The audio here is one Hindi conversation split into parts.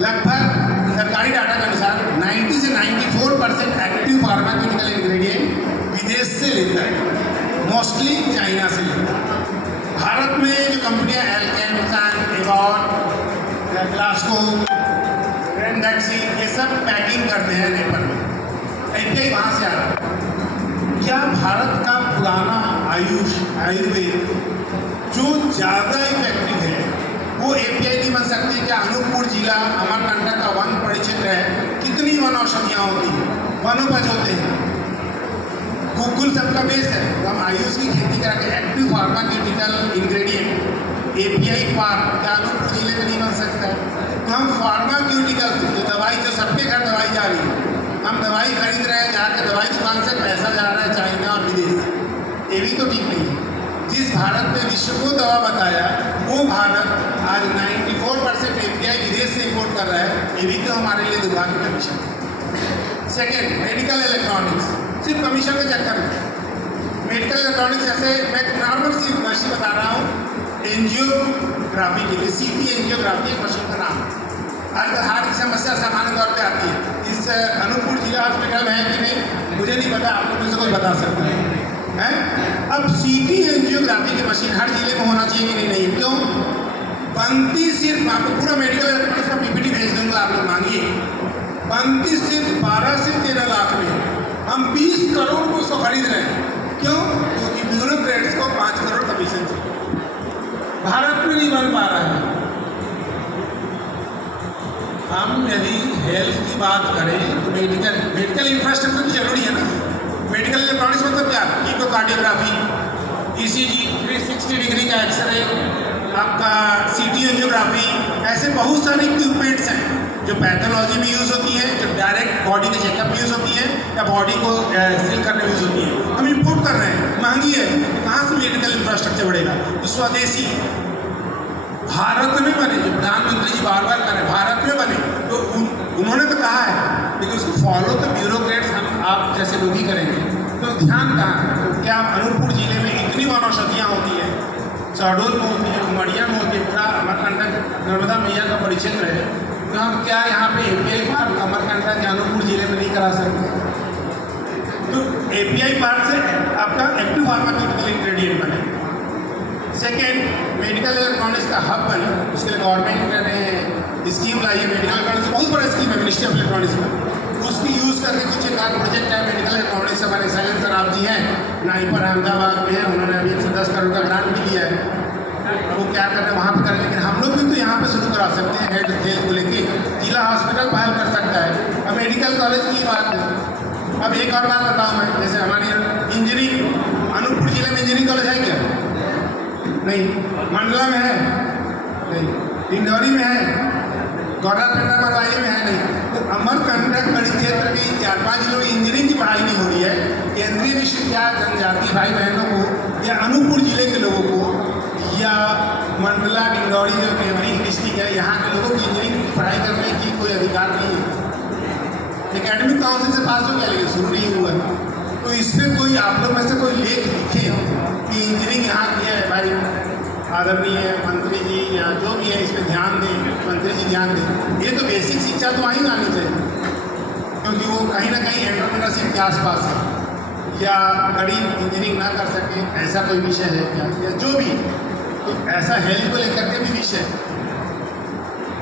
लगभग सरकारी डाटा के अनुसार 90 से 94% एक्टिव फार्मास्यूटिकल इंग्रेडिएंट विदेश से लेता है, मोस्टली चाइना से लेता है। भारत में जो कंपनियां एल्केम, सन, एवॉन, ग्लासको, रेंडेक्सी, ये सब पैकिंग करते हैं नेपाल में, एपीआई वहाँ से आ रहा है। क्या भारत का पुराना आयुर्वेद जो ज़्यादा इफेक्टिव है वो एपीआई नहीं बन सकती? क्या अनूपपुर जिला अमरकंटक का वन परिक्षेत्र है, कितनी वन औषधियाँ होती हैं, वनोपज होते हैं, गूगल सबका बेस है। तो हम आयुष की खेती करा के active pharmaceutical ingredient API park क्या अनूपपुर जिले में नहीं बन सकता है? तो हम फार्मास्यूटिकल जो दवाई, जो सबके घर दवाई जा रही है, हम दवाई खरीद रहे हैं, जाकर दवाई दुकान से पैसा जा रहा है चाइना और विदेश, ये भी तो ठीक नहीं है। जिस भारत ने विश्व को दवा बताया वो भारत आज 94% एपीआई विदेश से इम्पोर्ट कर रहा है, ये भी तो हमारे लिए दुर्भाग्य का विषय है। सेकेंड, मेडिकल इलेक्ट्रॉनिक्स, सिर्फ कमीशन के चक्कर में मेडिकल इलेक्ट्रॉनिक्स, जैसे मैं नॉर्मल सी मशीन बता रहा हूँ, एंजियोग्राफी के लिए सीटी एंजियोग्राफी एक मशीन का नाम है। आजकल हार्ट की समस्या सामान्य तौर पे आती है। इस अनूपपुर जिला हॉस्पिटल में है कि नहीं मुझे नहीं पता, आप लोग में से कोई बता सकता है? अब सीटी एंजियोग्राफी की मशीन हर जिले में होना चाहिए कि नहीं? क्यों बनती? सिर्फ आपको पूरा मेडिकल इलेक्ट्रॉनिक्स का पीपीटी भेज दूंगा, आप लोग मांगिए। बनती सिर्फ 12 से 13 लाख में, हम 20 करोड़ को उसको खरीद रहे हैं। क्यों? क्योंकि ब्यूरोक्रेट्स को 5 करोड़ कमीशन चाहिए। भारत में नहीं बन पा रहा है। हम यदि हेल्थ की बात करें तो मेडिकल इंफ्रास्ट्रक्चर तो जरूरी है ना। मेडिकल इलेक्ट्रॉनिक्स मतलब क्या? इकोकार्डियोग्राफी, ईसीजी, 360 डिग्री का एक्सरे, आपका सीटी एंजियोग्राफी, ऐसे बहुत सारे इक्विपमेंट्स हैं जो पैथोलॉजी में यूज़ होती है, जो डायरेक्ट बॉडी के चेकअप में यूज़ होती है या बॉडी को सील करने में यूज़ होती है। हम इम्पोर्ट कर रहे हैं, महंगी है, तो कहाँ से मेडिकल इंफ्रास्ट्रक्चर बढ़ेगा? तो स्वदेशी भारत में बने, जो प्रधानमंत्री जी बार बार करें भारत में बने, तो उन्होंने तो कहा है, लेकिन उसको फॉलो तो ब्यूरोक्रेट्स हम आप जैसे लोग ही करेंगे। तो ध्यान कहाँ है? तो क्या अनूपपुर जिले में इतनी वनौषधियाँ होती है, शहडोल में होती है, उमरिया में होती है, पूरा अमरकंटक नर्मदा मैया का परिक्षेत्र है, तो हम क्या यहाँ पे एपीआई पार्क अमरकंटक या अनूपपुर जिले में नहीं करा सकते? तो एपीआई पार्क से आपका एक्टिव फार्मास्यूटिकल इंग्रेडिएंट बने। सेकेंड, मेडिकल इलेक्ट्रॉनिक्स का हब बने, उसके लिए गवर्नमेंट ने स्कीम लाई है। मेडिकल इलेक्ट्रॉनिक्स बहुत बड़ा स्कीम है मिनिस्ट्री ऑफ इलेक्ट्रॉनिक्स में, उसकी यूज़ करके कुछ एक आध प्रोजेक्ट है मेडिकल इलेक्ट्रॉनिक्स। हमारे शैलेंद्र सर आप जी हैं नाईपर अहमदाबाद में हैं, उन्होंने अभी 110 करोड़ का ग्रांट भी लिया है। वो क्या कर रहे हैं वहाँ पर करें, लेकिन हम लोग भी तो यहाँ पे शुरू करा सकते हैं। हेल्थ को लेके जिला हॉस्पिटल पहल कर सकता है। अब मेडिकल कॉलेज की बात है। अब एक और बात बताऊँ मैं, जैसे हमारी इंजीनियरिंग, अनूपपुर जिले में इंजीनियरिंग कॉलेज है क्या? नहीं। मंडला में है? नहीं। डिंडौरी में है? गौरापेटा बरवाई में है? नहीं। तो अमरकंटक परिक्षेत्र के 4-5 जिलों में इंजीनियरिंग की पढ़ाई नहीं हो रही है। केंद्रीय विश्वविद्यालय जनजाति भाई बहनों को या अनूपपुर जिले के लोगों को या मंडला, डिंडौरी जो केंद्रीय डिस्ट्रिक्ट है, यहाँ के लोगों को इंजीनियरिंग की पढ़ाई करने की कोई अधिकार नहीं है। एकेडमिक काउंसिल से पास हो गया लेकिन शुरू नहीं हुआ। तो इसमें कोई आप लोग में से कोई लेख लिखे कि इंजीनियरिंग यहाँ की है भाई, आदरणीय मंत्री जी या जो भी है इस पर ध्यान दें, मंत्री जी ध्यान दें। ये तो बेसिक शिक्षा तो वहीं आनी चाहिए, क्योंकि वो कहीं ना कहीं एंटरप्रेन्योरशिप के आसपास है। या गरीब इंजीनियरिंग ना कर सके ऐसा कोई विषय है क्या, या जो भी, तो ऐसा हेल्थ को लेकर के भी विषय,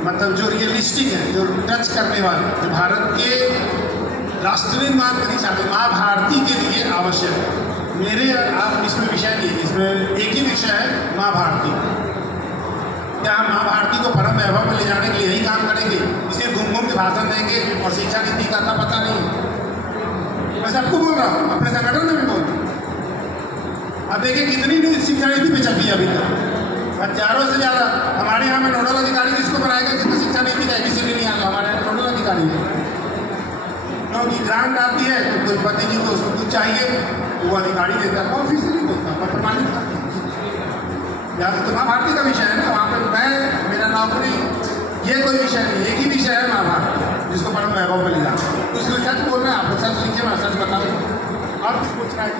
मतलब जो रियलिस्टिक है, जो टच करने वाले, जो भारत के राष्ट्र निर्माण की दिशा में माँ भारती के लिए आवश्यक है। मेरे आप इसमें विषय नहीं है, इसमें एक ही विषय है माँ भारती। क्या हम माँ भारती को परम वैभव में ले जाने के लिए यही काम करेंगे? इसे घूम घूम के भाषण देंगे और शिक्षा नीति का पता नहीं है? मैं सबको बोल रहा हूँ, अपने संगठन में भी बोल रहा हूँ। अब देखिए कितनी शिक्षा नीति पे चलती है अभी तक, हजारों से ज़्यादा। हमारे यहाँ में नोडल अधिकारी किसको बनाएगा जिसको शिक्षा नीति का ABCD नहीं आता? हमारे यहाँ नोडल अधिकारी है। क्योंकि ग्रांट आती है तो कुलपति जी को उसको कुछ चाहिए, वो अधिकारी देता है, ऑफिशियली बोलता है, प्रमाणित करता है। या तो माँ भारती का विषय है ना, वहाँ पर मैं, मेरा नौकरी, ये कोई विषय नहीं, एक ही विषय है माँ भारती, जिसको परम वैभव में ले जाना। तो उसके सच बोल रहे हैं आप लोग, सच लिखिए, मैं सच बताऊँ। और कुछ पूछना है?